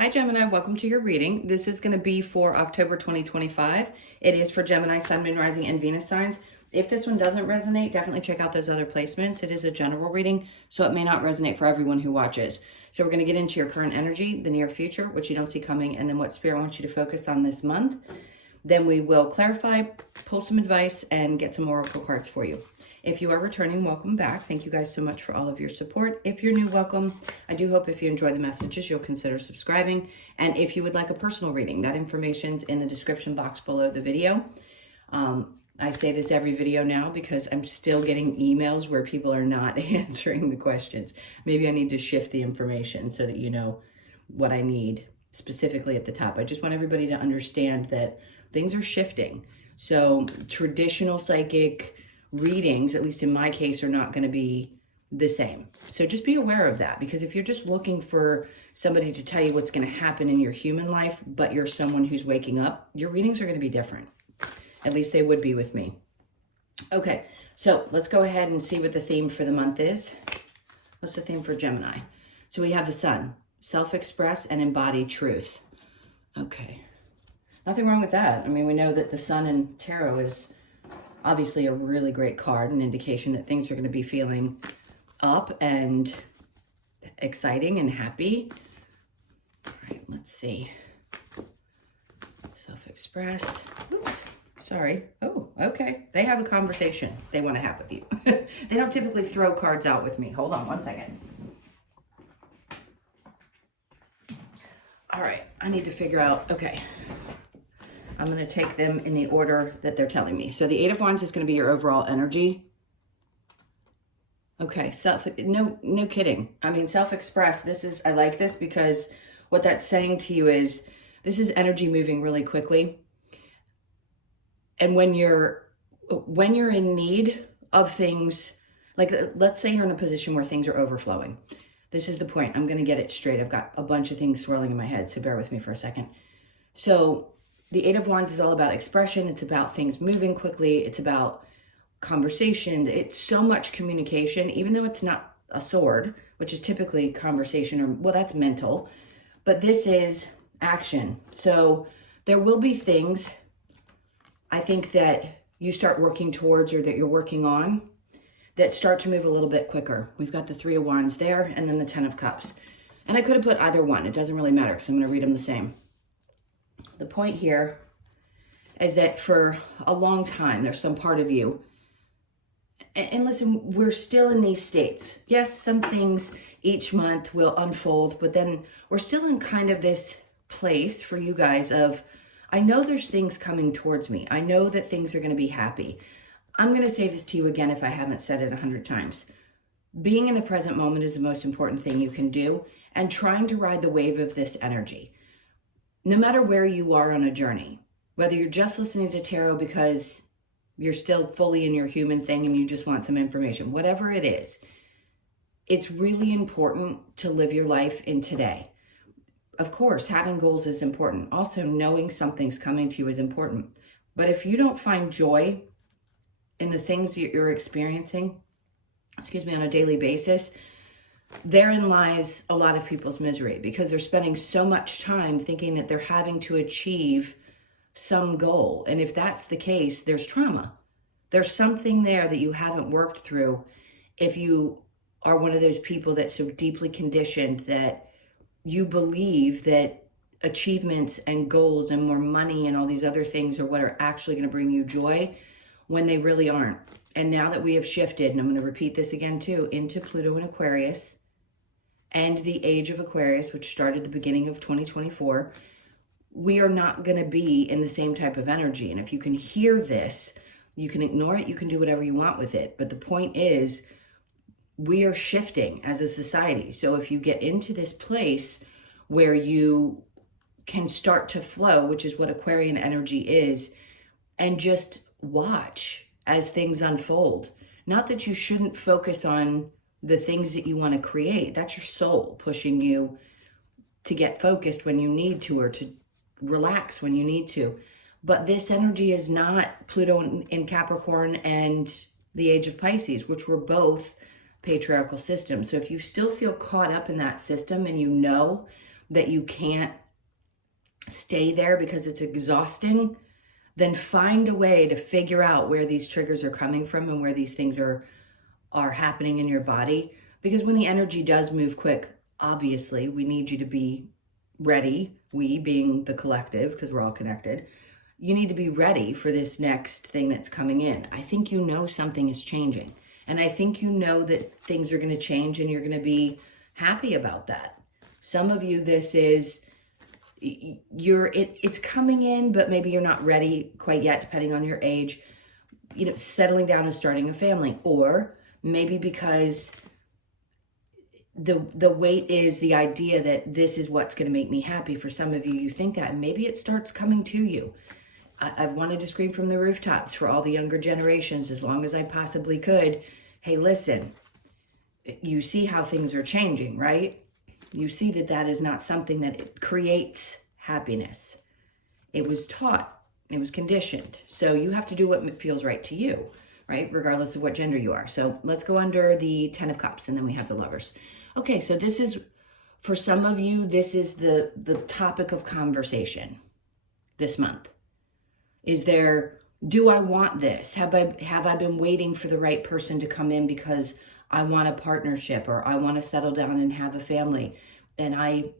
Hi Gemini, welcome to your reading. This is going to be for October 2025. It is for Gemini, Sun, Moon, Rising, and Venus signs. If this one doesn't resonate, definitely check out those other placements. It is a general reading, so it may not resonate for everyone who watches. So we're going to get into your current energy, the near future, which you don't see coming, and then what Spirit wants you to focus on this month. Then we will clarify, pull some advice, and get some oracle cards for you. If you are returning, welcome back. Thank you guys so much for all of your support. If you're new, welcome. I do hope if you enjoy the messages, you'll consider subscribing. And if you would like a personal reading, that information's in the description box below the video. I say this every video now because I'm still getting emails where people are not answering the questions. Maybe I need to shift the information so that you know what I need specifically at the top. I just want everybody to understand that things are shifting. So traditional psychic readings, at least in my case, are not going to be the same. So just be aware of that, because if you're just looking for somebody to tell you what's going to happen in your human life, but you're someone who's waking up, your readings are going to be different. At least they would be with me. Okay, so let's go ahead and see what the theme for the month is. What's the theme for Gemini? So we have the Sun, self-express and embody truth. Okay, nothing wrong with that. I mean, we know that the Sun in tarot is obviously a really great card, an indication that things are going to be feeling up and exciting and happy. All right, let's see. Self-express. Oops, sorry. Oh, okay. They have a conversation they want to have with you. They don't typically throw cards out with me. Hold on one second. All right, I need to figure out, okay. I'm going to take them in the order that they're telling me. So the Eight of Wands is going to be your overall energy. Okay, no kidding. I mean, self-express, I like this because what that's saying to you is this is energy moving really quickly. And when you're in need of things, like let's say you're in a position where things are overflowing. This is the point. I'm going to get it straight. I've got a bunch of things swirling in my head, so bear with me for a second. So the Eight of Wands is all about expression. It's about things moving quickly. It's about conversation. It's so much communication, even though it's not a sword, which is typically conversation, or, well, that's mental. But this is action. So there will be things, I think, that you start working towards or that you're working on that start to move a little bit quicker. We've got the Three of Wands there and then the Ten of Cups. And I could have put either one. It doesn't really matter because I'm going to read them the same. The point here is that for a long time, there's some part of you, and listen, we're still in these states. Yes, some things each month will unfold, but then we're still in kind of this place for you guys of, I know there's things coming towards me. I know that things are going to be happy. I'm going to say this to you again if I haven't said it 100 times. Being in the present moment is the most important thing you can do, and trying to ride the wave of this energy. No matter where you are on a journey, whether you're just listening to tarot because you're still fully in your human thing and you just want some information, whatever it is, it's really important to live your life in today. Of course, having goals is important. Also, knowing something's coming to you is important. But if you don't find joy in the things that you're experiencing, on a daily basis, therein lies a lot of people's misery, because they're spending so much time thinking that they're having to achieve some goal. And if that's the case, there's trauma. There's something there that you haven't worked through if you are one of those people that's so deeply conditioned that you believe that achievements and goals and more money and all these other things are what are actually going to bring you joy, when they really aren't. And now that we have shifted, and I'm going to repeat this again too, into Pluto and Aquarius, and the age of Aquarius, which started the beginning of 2024, we are not going to be in the same type of energy. And if you can hear this, you can ignore it, you can do whatever you want with it. But the point is, we are shifting as a society. So if you get into this place where you can start to flow, which is what Aquarian energy is, and just watch as things unfold. Not that you shouldn't focus on the things that you want to create. That's your soul pushing you to get focused when you need to, or to relax when you need to. But this energy is not Pluto in Capricorn and the age of Pisces, which were both patriarchal systems. So if you still feel caught up in that system and you know that you can't stay there because it's exhausting, then find a way to figure out where these triggers are coming from and where these things are happening in your body. Because when the energy does move quick, obviously we need you to be ready, we being the collective, because we're all connected. You need to be ready for this next thing that's coming in. I think you know something is changing. And I think you know that things are going to change and you're going to be happy about that. Some of you, this is, it's coming in, but maybe you're not ready quite yet, depending on your age, settling down and starting a family. Or maybe because the weight is the idea that this is what's going to make me happy. For some of you, you think that, and maybe it starts coming to you. I've wanted to scream from the rooftops for all the younger generations as long as I possibly could. Hey, listen, you see how things are changing, right? You see that that is not something that it creates happiness. It was taught, it was conditioned. So you have to do what feels right to you, right? Regardless of what gender you are. So let's go under the 10 of Cups and then we have the Lovers. Okay, so this is, for some of you, this is the topic of conversation this month. Is there, do I want this? Have I been waiting for the right person to come in because I want a partnership, or I want to settle down and have a family, and I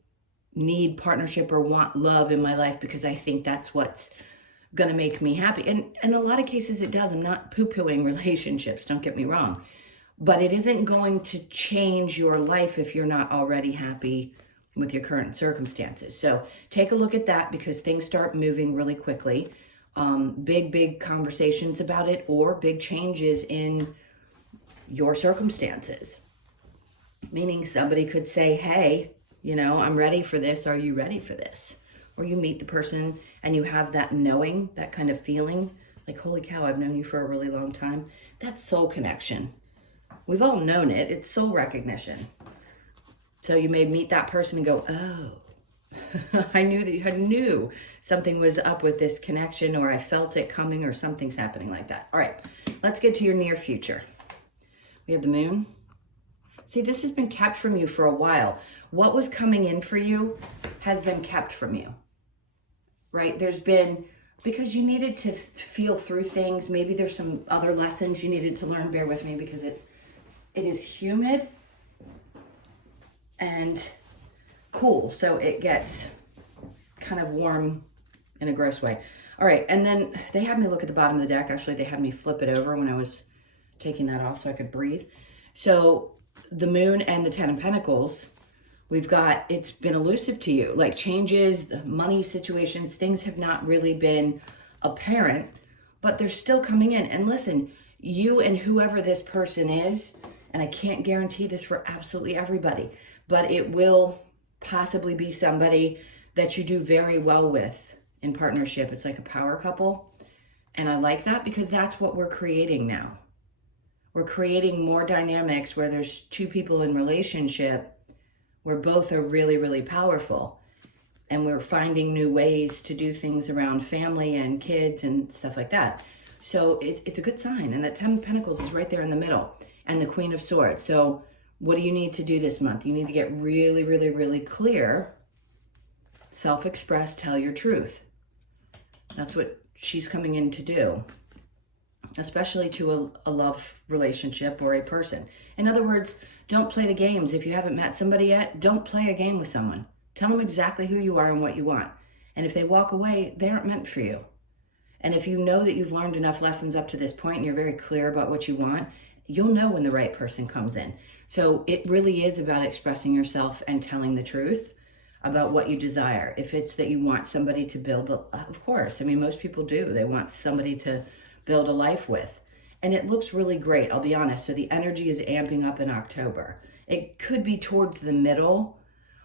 need partnership or want love in my life because I think that's what's going to make me happy. And in a lot of cases it does. I'm not poo-pooing relationships, don't get me wrong. But it isn't going to change your life if you're not already happy with your current circumstances. So take a look at that, because things start moving really quickly. Big conversations about it, or big changes in your circumstances. Meaning somebody could say, hey, I'm ready for this. Are you ready for this? Or you meet the person and you have that knowing, that kind of feeling like, holy cow, I've known you for a really long time. That's soul connection. We've all known it. It's soul recognition. So you may meet that person and go, oh, I knew something was up with this connection, or I felt it coming, or something's happening like that. All right, let's get to your near future. We have the Moon. See, this has been kept from you for a while. What was coming in for you has been kept from you, right? There's been, because you needed to feel through things. Maybe there's some other lessons you needed to learn. Bear with me, because it is humid and cool, so it gets kind of warm in a gross way. All right, and then they had me look at the bottom of the deck. Actually, they had me flip it over when I was taking that off so I could breathe. So the Moon and the 10 of Pentacles, we've got, it's been elusive to you, like changes, the money situations, things have not really been apparent, but they're still coming in. And listen, you and whoever this person is, and I can't guarantee this for absolutely everybody, but it will possibly be somebody that you do very well with in partnership. It's like a power couple. And I like that, because that's what we're creating now. We're creating more dynamics where there's two people in relationship where both are really, really powerful. And we're finding new ways to do things around family and kids and stuff like that. So it's a good sign. And that 10 of Pentacles is right there in the middle. And the Queen of Swords. So what do you need to do this month? You need to get really, really, really clear. Self-express, tell your truth. That's what she's coming in to do. Especially to a love relationship or a person. In other words, don't play the games. If you haven't met somebody yet, don't play a game with someone. Tell them exactly who you are and what you want. And if they walk away, they aren't meant for you. And if you know that you've learned enough lessons up to this point and you're very clear about what you want, you'll know when the right person comes in. So it really is about expressing yourself and telling the truth about what you desire. If it's that you want somebody to build, of course. I mean, most people do. They want somebody to build a life with. And it looks really great, I'll be honest. So the energy is amping up in October. It could be towards the middle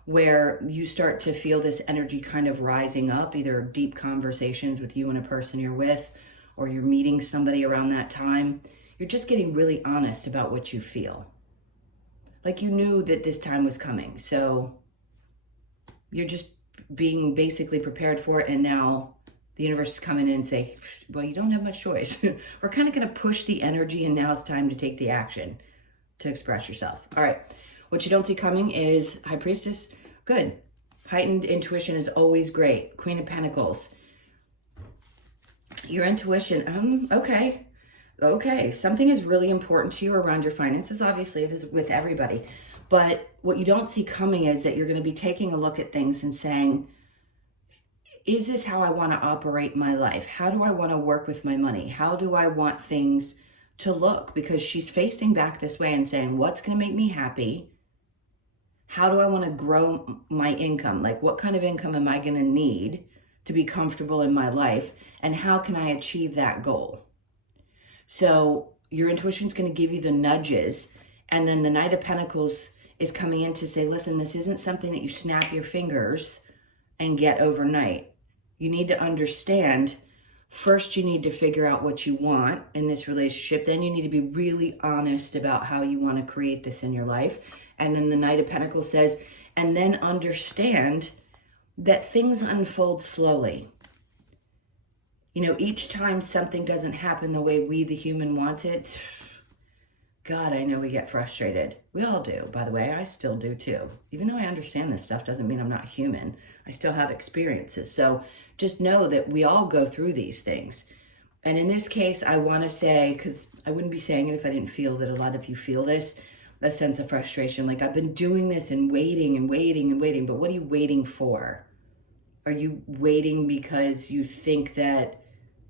where you start to feel this energy kind of rising up, either deep conversations with you and a person you're with, or you're meeting somebody around that time. You're just getting really honest about what you feel. Like you knew that this time was coming. So you're just being basically prepared for it. And now the universe is coming in and say, well, you don't have much choice. We're kind of going to push the energy, and now it's time to take the action to express yourself. All right. What you don't see coming is High Priestess. Good. Heightened intuition is always great. Queen of Pentacles. Your intuition, okay. Okay, something is really important to you around your finances. Obviously, it is with everybody. But what you don't see coming is that you're going to be taking a look at things and saying, is this how I want to operate my life? How do I want to work with my money? How do I want things to look? Because she's facing back this way and saying, what's going to make me happy? How do I want to grow my income? Like, what kind of income am I going to need to be comfortable in my life? And how can I achieve that goal? So your intuition is going to give you the nudges. And then the Knight of Pentacles is coming in to say, listen, this isn't something that you snap your fingers and get overnight. You need to understand, first you need to figure out what you want in this relationship. Then you need to be really honest about how you want to create this in your life. And then the Knight of Pentacles says, and then understand that things unfold slowly. You know, each time something doesn't happen the way we, the human, wants it, God, I know we get frustrated. We all do, by the way. I still do too. Even though I understand this stuff doesn't mean I'm not human. I still have experiences. So just know that we all go through these things. And in this case, I want to say, because I wouldn't be saying it if I didn't feel that a lot of you feel this, a sense of frustration. Like, I've been doing this and waiting and waiting and waiting, but what are you waiting for? Are you waiting because you think that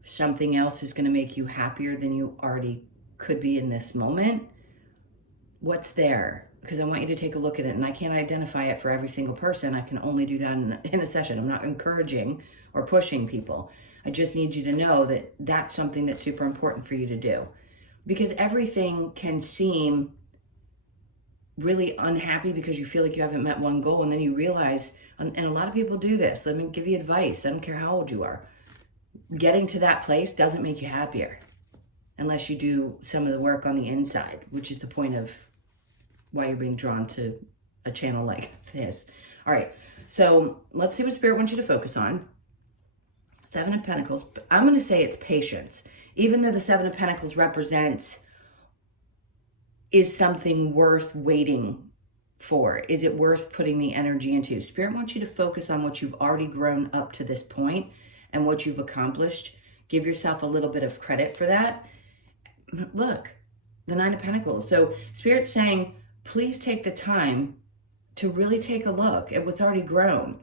something else is going to make you happier than you already could be in this moment? What's there? Because I want you to take a look at it, and I can't identify it for every single person. I can only do that in a session. I'm not encouraging or pushing people. I just need you to know that that's something that's super important for you to do, because everything can seem really unhappy because you feel like you haven't met one goal, and then you realize, and a lot of people do this. Let me give you advice. I don't care how old you are. Getting to that place doesn't make you happier unless you do some of the work on the inside, which is the point of why you're being drawn to a channel like this. All right, so let's see what Spirit wants you to focus on. Seven of Pentacles. I'm going to say it's patience. Even though the Seven of Pentacles represents, is something worth waiting for? Is it worth putting the energy into? Spirit wants you to focus on what you've already grown up to this point and what you've accomplished. Give yourself a little bit of credit for that. Look, the Nine of Pentacles. So Spirit's saying, please take the time to really take a look at what's already grown.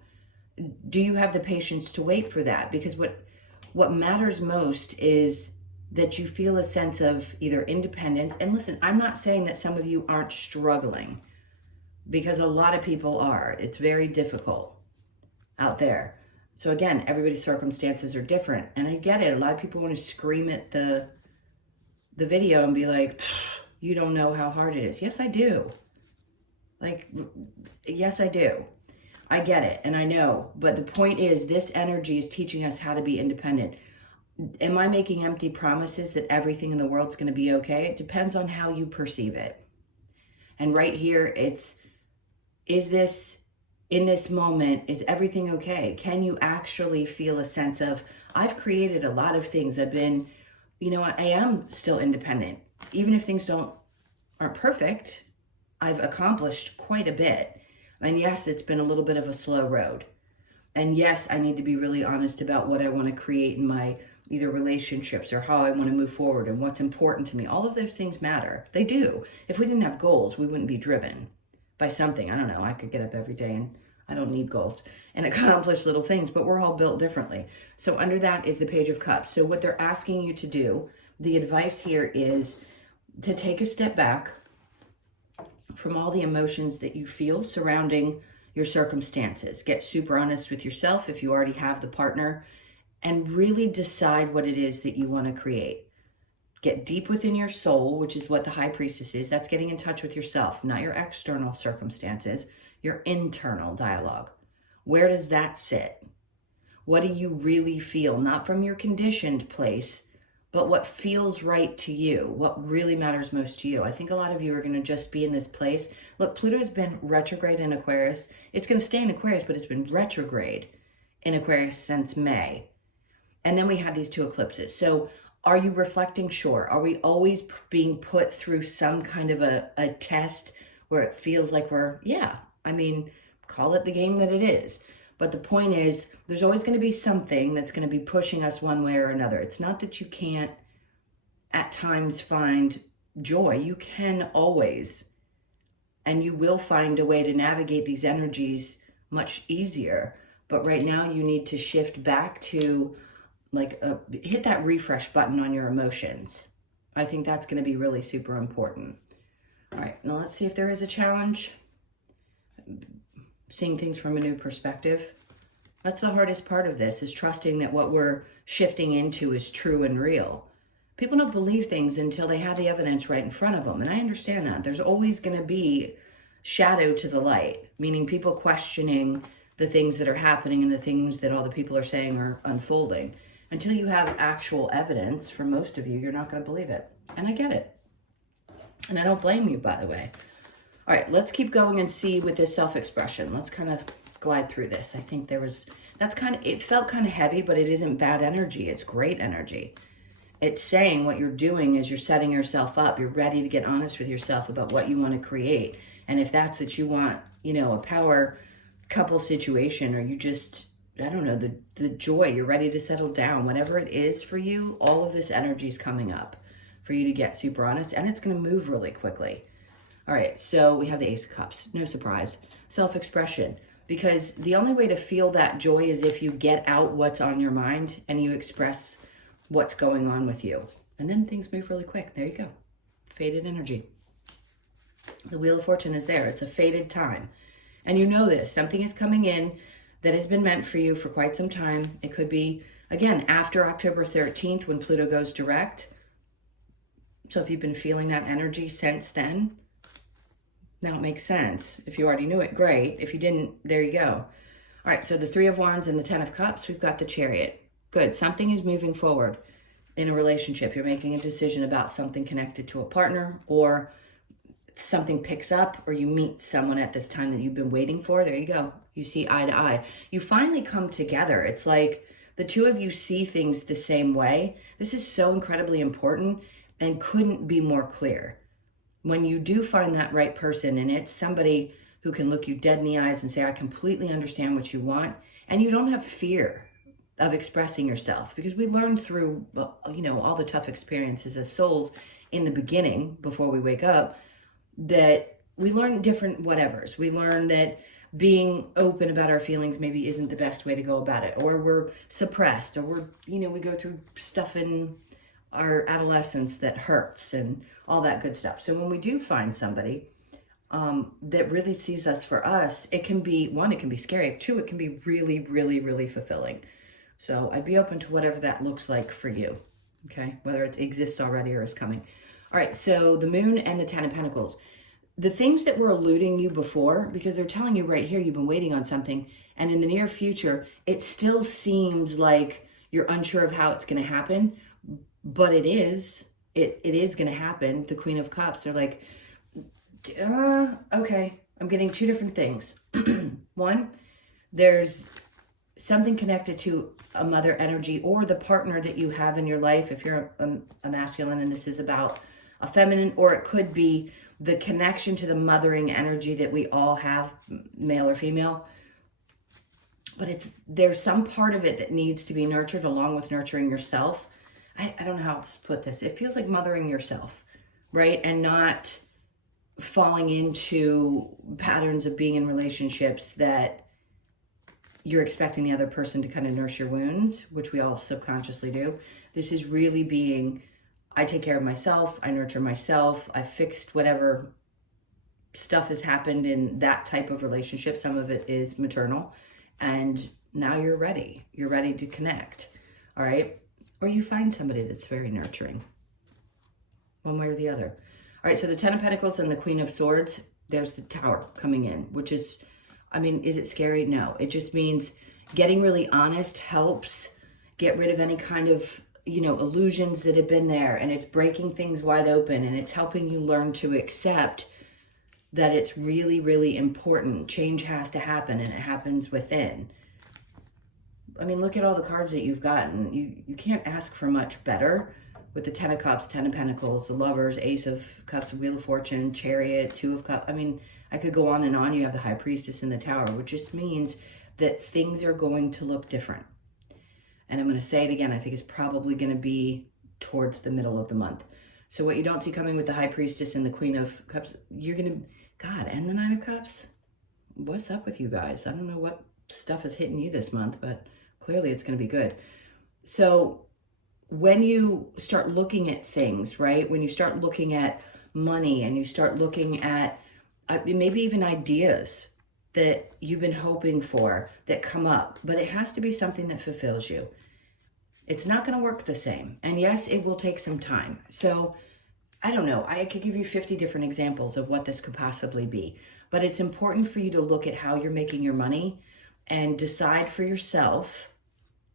Do you have the patience to wait for that? Because what matters most is that you feel a sense of either independence. And listen, I'm not saying that some of you aren't struggling, because a lot of people are. It's very difficult out there. So again, everybody's circumstances are different. And I get it. A lot of people want to scream at the video and be like, you don't know how hard it is. Yes, I do. Like, yes, I do. I get it. And I know. But the point is, this energy is teaching us how to be independent. Am I making empty promises that everything in the world's going to be okay? It depends on how you perceive it. And right here, is this, in this moment, is everything okay? Can you actually feel a sense of, I've created a lot of things. I've been, you know, I am still independent. Even if things aren't perfect, I've accomplished quite a bit. And yes, it's been a little bit of a slow road. And yes, I need to be really honest about what I want to create in my either relationships or how I want to move forward and what's important to me. All of those things matter. They do. If we didn't have goals, we wouldn't be driven by something. I don't know. I could get up every day and I don't need goals and accomplish little things, but we're all built differently. So under that is the Page of Cups. So what they're asking you to do, the advice here is to take a step back from all the emotions that you feel surrounding your circumstances. Get super honest with yourself if you already have the partner, and really decide what it is that you want to create. Get deep within your soul, which is what the High Priestess is. That's getting in touch with yourself, not your external circumstances, your internal dialogue. Where does that sit? What do you really feel? Not from your conditioned place, but what feels right to you, what really matters most to you. I think a lot of you are going to just be in this place. Look, Pluto's been retrograde in Aquarius. It's going to stay in Aquarius, but it's been retrograde in Aquarius since May. And then we had these two eclipses. So are you reflecting? Sure. Are we always being put through some kind of a test where it feels like we're, yeah. I mean, call it the game that it is. But the point is, there's always going to be something that's going to be pushing us one way or another. It's not that you can't at times find joy. You can always, and you will find a way to navigate these energies much easier. But right now you need to shift back to hit that refresh button on your emotions. I think that's going to be really super important. All right, now let's see if there is a challenge. Seeing things from a new perspective. That's the hardest part of this, is trusting that what we're shifting into is true and real. People don't believe things until they have the evidence right in front of them. And I understand that. There's always going to be shadow to the light, meaning people questioning the things that are happening and the things that all the people are saying are unfolding. Until you have actual evidence, for most of you, you're not going to believe it. And I get it. And I don't blame you, by the way. All right, let's keep going and see with this self-expression. Let's kind of glide through this. I think it felt kind of heavy, but it isn't bad energy. It's great energy. It's saying what you're doing is you're setting yourself up. You're ready to get honest with yourself about what you want to create. And if that's that you want, a power couple situation, or you just, I don't know, the joy, you're ready to settle down, whatever it is for you, all of this energy is coming up for you to get super honest, and it's going to move really quickly. All right, so we have the Ace of Cups. No surprise. Self-expression. Because the only way to feel that joy is if you get out what's on your mind and you express what's going on with you. And then things move really quick. There you go. Faded energy. The Wheel of Fortune is there. It's a faded time. And you know this. Something is coming in that has been meant for you for quite some time. It could be, again, after October 13th when Pluto goes direct. So if you've been feeling that energy since then, now it makes sense. If you already knew it, great. If you didn't, there you go. All right, so the Three of Wands and the Ten of Cups, we've got the Chariot. Good, something is moving forward in a relationship. You're making a decision about something connected to a partner, or something picks up, or you meet someone at this time that you've been waiting for. There you go. You see eye to eye. You finally come together. It's like the two of you see things the same way. This is so incredibly important and couldn't be more clear. When you do find that right person, and it's somebody who can look you dead in the eyes and say, I completely understand what you want, and you don't have fear of expressing yourself, because we learn through, all the tough experiences as souls in the beginning, before we wake up, that we learn different whatevers. We learn that being open about our feelings maybe isn't the best way to go about it, or we're suppressed, or we go through stuff in our adolescence that hurts and all that good stuff. So when we do find somebody that really sees us for us, it can be, one, it can be scary. Two, it can be really, really, really fulfilling. So I'd be open to whatever that looks like for you, okay? Whether it exists already or is coming. All right, so the Moon and the Ten of Pentacles. The things that were eluding you before, because they're telling you right here, you've been waiting on something, and in the near future, it still seems like you're unsure of how it's going to happen, but it is going to happen. The Queen of Cups are like, okay, I'm getting two different things. One, there's something connected to a mother energy, or the partner that you have in your life, if you're a masculine and this is about a feminine, or it could be the connection to the mothering energy that we all have, male or female. But there's some part of it that needs to be nurtured along with nurturing yourself. I don't know how to put this. It feels like mothering yourself, right? And not falling into patterns of being in relationships that you're expecting the other person to kind of nurse your wounds, which we all subconsciously do. This is really being, I take care of myself, I nurture myself, I fixed whatever stuff has happened in that type of relationship. Some of it is maternal, and now you're ready. You're ready to connect, all right? Or you find somebody that's very nurturing, one way or the other. All right, so the Ten of Pentacles and the Queen of Swords, there's the Tower coming in, which is, is it scary? No, it just means getting really honest helps get rid of any kind of, illusions that have been there, and it's breaking things wide open, and it's helping you learn to accept that it's really, really important. Change has to happen, and it happens within. Look at all the cards that you've gotten. You can't ask for much better with the Ten of Cups, Ten of Pentacles, the Lovers, Ace of Cups, Wheel of Fortune, Chariot, Two of Cups. I could go on and on. You have the High Priestess in the Tower, which just means that things are going to look different. And I'm going to say it again, I think it's probably going to be towards the middle of the month. So what you don't see coming with the High Priestess and the Queen of Cups, you're going to, God, and the Nine of Cups? What's up with you guys? I don't know what stuff is hitting you this month, but clearly it's going to be good. So when you start looking at things, right? When you start looking at money and you start looking at maybe even ideas that you've been hoping for that come up, but it has to be something that fulfills you. It's not going to work the same. And yes, it will take some time. So I don't know. I could give you 50 different examples of what this could possibly be. But it's important for you to look at how you're making your money and decide for yourself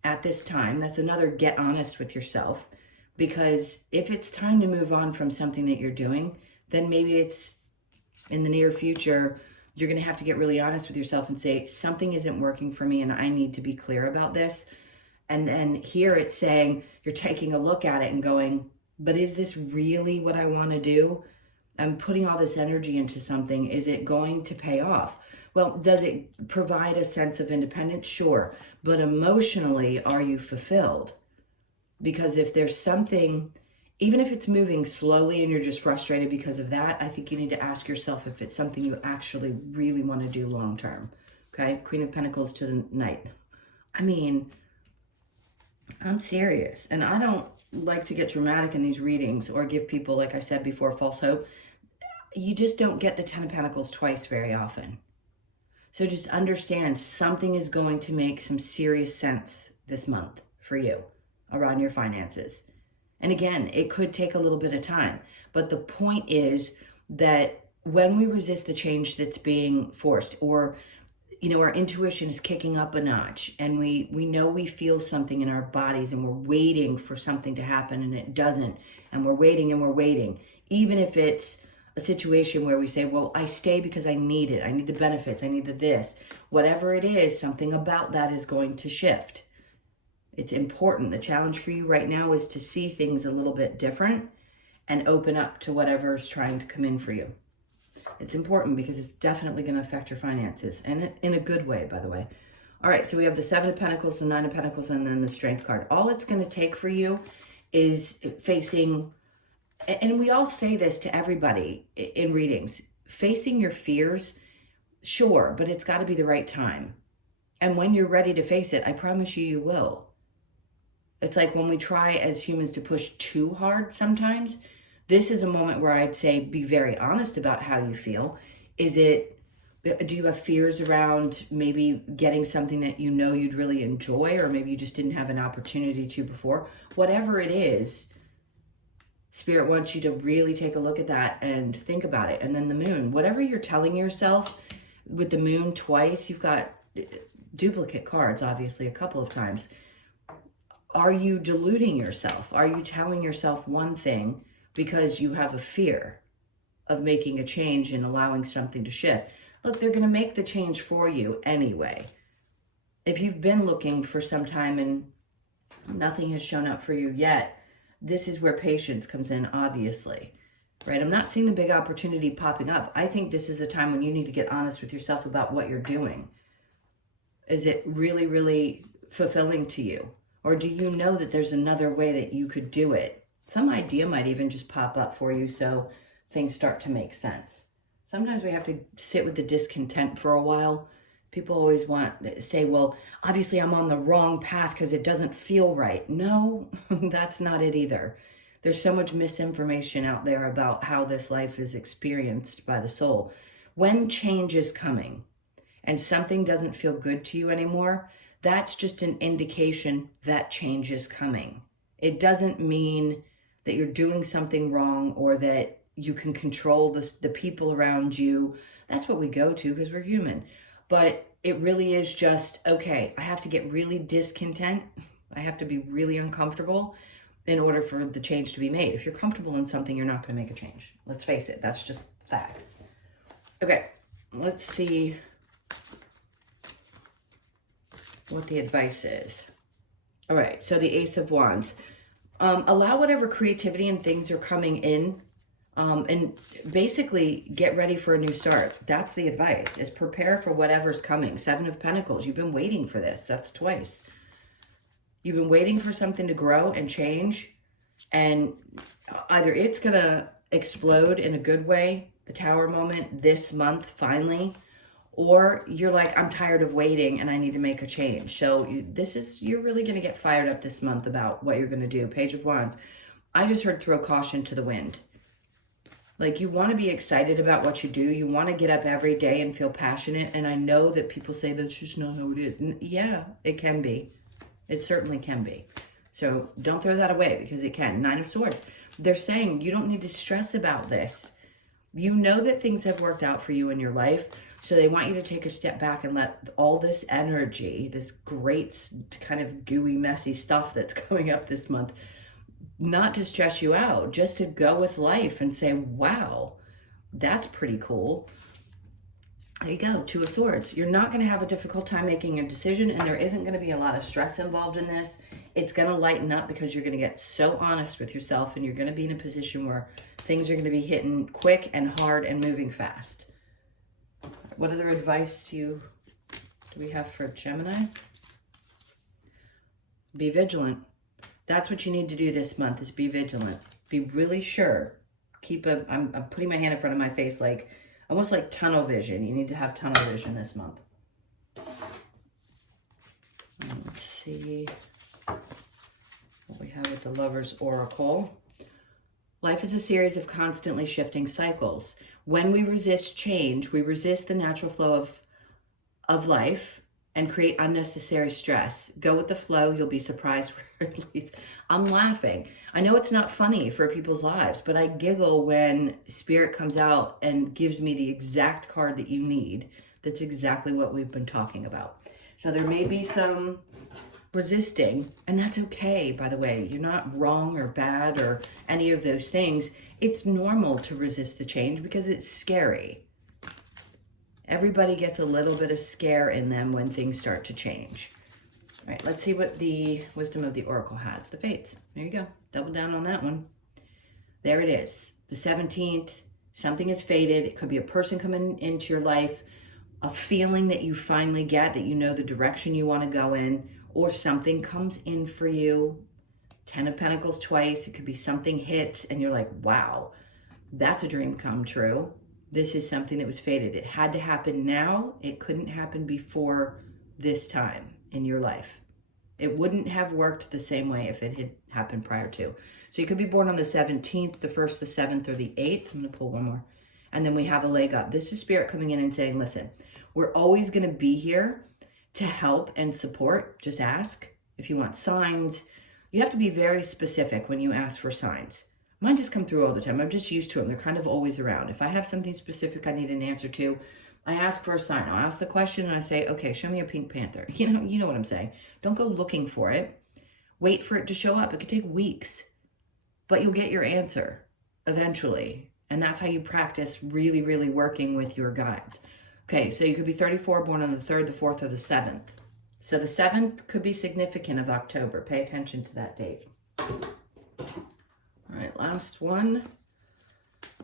at this time. That's another get honest with yourself. Because if it's time to move on from something that you're doing, then maybe it's in the near future, you're going to have to get really honest with yourself and say, something isn't working for me and I need to be clear about this. And then here it's saying, you're taking a look at it and going, but is this really what I want to do? I'm putting all this energy into something. Is it going to pay off? Well, does it provide a sense of independence? Sure. But emotionally, are you fulfilled? Because if there's something, even if it's moving slowly and you're just frustrated because of that, I think you need to ask yourself if it's something you actually really want to do long term. Okay? Queen of Pentacles to the Knight. I mean, I'm serious. And I don't like to get dramatic in these readings or give people, like I said before, false hope. You just don't get the Ten of Pentacles twice very often. So just understand something is going to make some serious sense this month for you around your finances. And again, it could take a little bit of time. But the point is that when we resist the change that's being forced, or our intuition is kicking up a notch and we know we feel something in our bodies and we're waiting for something to happen and it doesn't, and we're waiting, even if it's a situation where we say, well, I stay because I need it. I need the benefits. I need the this. Whatever it is, something about that is going to shift. It's important. The challenge for you right now is to see things a little bit different and open up to whatever's trying to come in for you. It's important because it's definitely going to affect your finances, and in a good way, by the way. All right, so we have the Seven of Pentacles, the Nine of Pentacles, and then the Strength card. All it's going to take for you is facing, and we all say this to everybody in readings, facing your fears, sure, but it's got to be the right time. And when you're ready to face it, I promise you, you will. It's like when we try as humans to push too hard sometimes. This is a moment where I'd say be very honest about how you feel. Do you have fears around maybe getting something that you know you'd really enjoy, or maybe you just didn't have an opportunity to before? Whatever it is, Spirit wants you to really take a look at that and think about it. And then the Moon, whatever you're telling yourself with the Moon twice, you've got duplicate cards, obviously, a couple of times. Are you deluding yourself? Are you telling yourself one thing because you have a fear of making a change and allowing something to shift? Look, they're going to make the change for you anyway. If you've been looking for some time and nothing has shown up for you yet, this is where patience comes in, obviously, right? I'm not seeing the big opportunity popping up. I think this is a time when you need to get honest with yourself about what you're doing. Is it really, really fulfilling to you? Or do you know that there's another way that you could do it? Some idea might even just pop up for you so things start to make sense. Sometimes we have to sit with the discontent for a while. People always say, well, obviously I'm on the wrong path because it doesn't feel right. No, that's not it either. There's so much misinformation out there about how this life is experienced by the soul. When change is coming and something doesn't feel good to you anymore, that's just an indication that change is coming. It doesn't mean that you're doing something wrong or that you can control the people around you. That's what we go to because we're human. But it really is just, okay, I have to get really discontent. I have to be really uncomfortable in order for the change to be made. If you're comfortable in something, you're not going to make a change. Let's face it. That's just facts. Okay, let's see what the advice is. All right, so the Ace of Wands. Allow whatever creativity and things are coming in And basically get ready for a new start. That's the advice, is prepare for whatever's coming. 7 of Pentacles, you've been waiting for this. That's twice. You've been waiting for something to grow and change, and either it's going to explode in a good way, the Tower moment, this month finally, or you're like, I'm tired of waiting and I need to make a change. So you're really going to get fired up this month about what you're going to do. Page of Wands. I just heard throw caution to the wind. Like, you want to be excited about what you do. You want to get up every day and feel passionate. And I know that people say that's just not how it is. Yeah, it can be. It certainly can be. So don't throw that away, because it can. 9 of Swords. They're saying you don't need to stress about this. You know that things have worked out for you in your life. So they want you to take a step back and let all this energy, this great kind of gooey, messy stuff that's coming up this month, not to stress you out, just to go with life and say, wow, that's pretty cool. There you go, 2 of Swords. You're not going to have a difficult time making a decision, and there isn't going to be a lot of stress involved in this. It's going to lighten up because you're going to get so honest with yourself, and you're going to be in a position where things are going to be hitting quick and hard and moving fast. What other advice do we have for Gemini? Be vigilant. That's what you need to do this month, is be vigilant. Be really sure. I'm putting my hand in front of my face, like almost like tunnel vision. You need to have tunnel vision this month. Let's see what we have with the Lover's Oracle. Life is a series of constantly shifting cycles. When we resist change, we resist the natural flow of life and create unnecessary stress. Go with the flow. You'll be surprised where it leads. I'm laughing. I know it's not funny for people's lives, but I giggle when Spirit comes out and gives me the exact card that you need. That's exactly what we've been talking about. So there may be some resisting, and that's okay, by the way. You're not wrong or bad or any of those things. It's normal to resist the change because it's scary. Everybody gets a little bit of scare in them when things start to change. All right, let's see what the wisdom of the Oracle has. The Fates. There you go. Double down on that one. There it is. The 17th. Something is fated. It could be a person coming into your life, a feeling that you finally get, that you know the direction you want to go in, or something comes in for you. 10 of Pentacles twice. It could be something hits and you're like, wow, that's a dream come true. This is something that was fated. It had to happen now. It couldn't happen before this time in your life. It wouldn't have worked the same way if it had happened prior to. So you could be born on the 17th, the 1st, the 7th, or the 8th. I'm going to pull one more. And then we have a leg up. This is Spirit coming in and saying, listen, we're always going to be here to help and support. Just ask if you want signs. You have to be very specific when you ask for signs. Mine just come through all the time. I'm just used to them. They're kind of always around. If I have something specific I need an answer to, I ask for a sign. I'll ask the question and I say, okay, show me a pink panther. You know what I'm saying. Don't go looking for it. Wait for it to show up. It could take weeks, but you'll get your answer eventually. And that's how you practice really, really working with your guides. Okay, so you could be 34, born on the 3rd, the 4th, or the 7th. So the 7th could be significant of October. Pay attention to that date. All right, last one.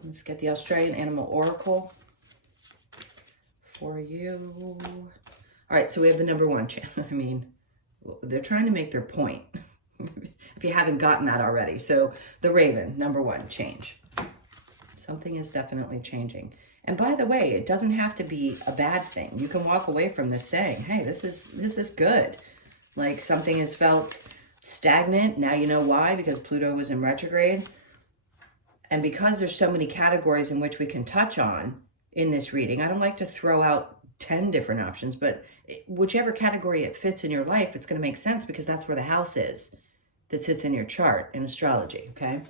Let's get the Australian Animal Oracle for you. All right, so we have the number 1. I mean, they're trying to make their point, if you haven't gotten that already. So the Raven, number 1, change. Something is definitely changing. And by the way, it doesn't have to be a bad thing. You can walk away from this saying, hey, this is good. Like, something has felt stagnant. Now you know why, because Pluto was in retrograde. And because there's so many categories in which we can touch on in this reading, I don't like to throw out 10 different options, but whichever category it fits in your life, it's going to make sense because that's where the house is that sits in your chart in astrology, okay?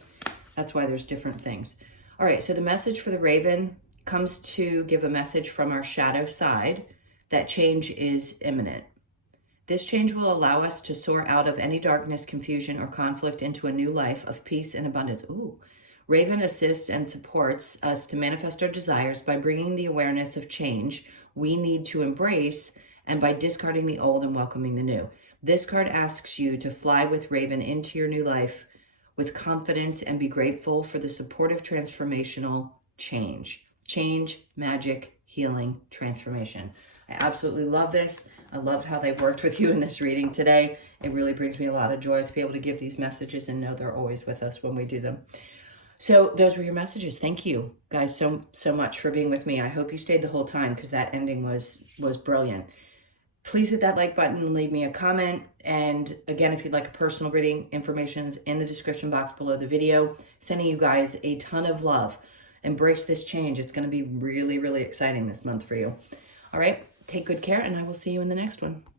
That's why there's different things. All right, so the message for the Raven comes to give a message from our shadow side that change is imminent. This change will allow us to soar out of any darkness, confusion, or conflict into a new life of peace and abundance. Ooh. Raven assists and supports us to manifest our desires by bringing the awareness of change we need to embrace and by discarding the old and welcoming the new. This card asks you to fly with Raven into your new life with confidence and be grateful for the supportive transformational change. Change, magic, healing, transformation. I absolutely love this. I love how they've worked with you in this reading today. It really brings me a lot of joy to be able to give these messages and know they're always with us when we do them. So those were your messages. Thank you guys so much for being with me. I hope you stayed the whole time because that ending was brilliant. Please hit that like button and leave me a comment. And again, if you'd like a personal reading, information is in the description box below the video. Sending you guys a ton of love. Embrace this change. It's going to be really, really exciting this month for you. All right, take good care, and I will see you in the next one.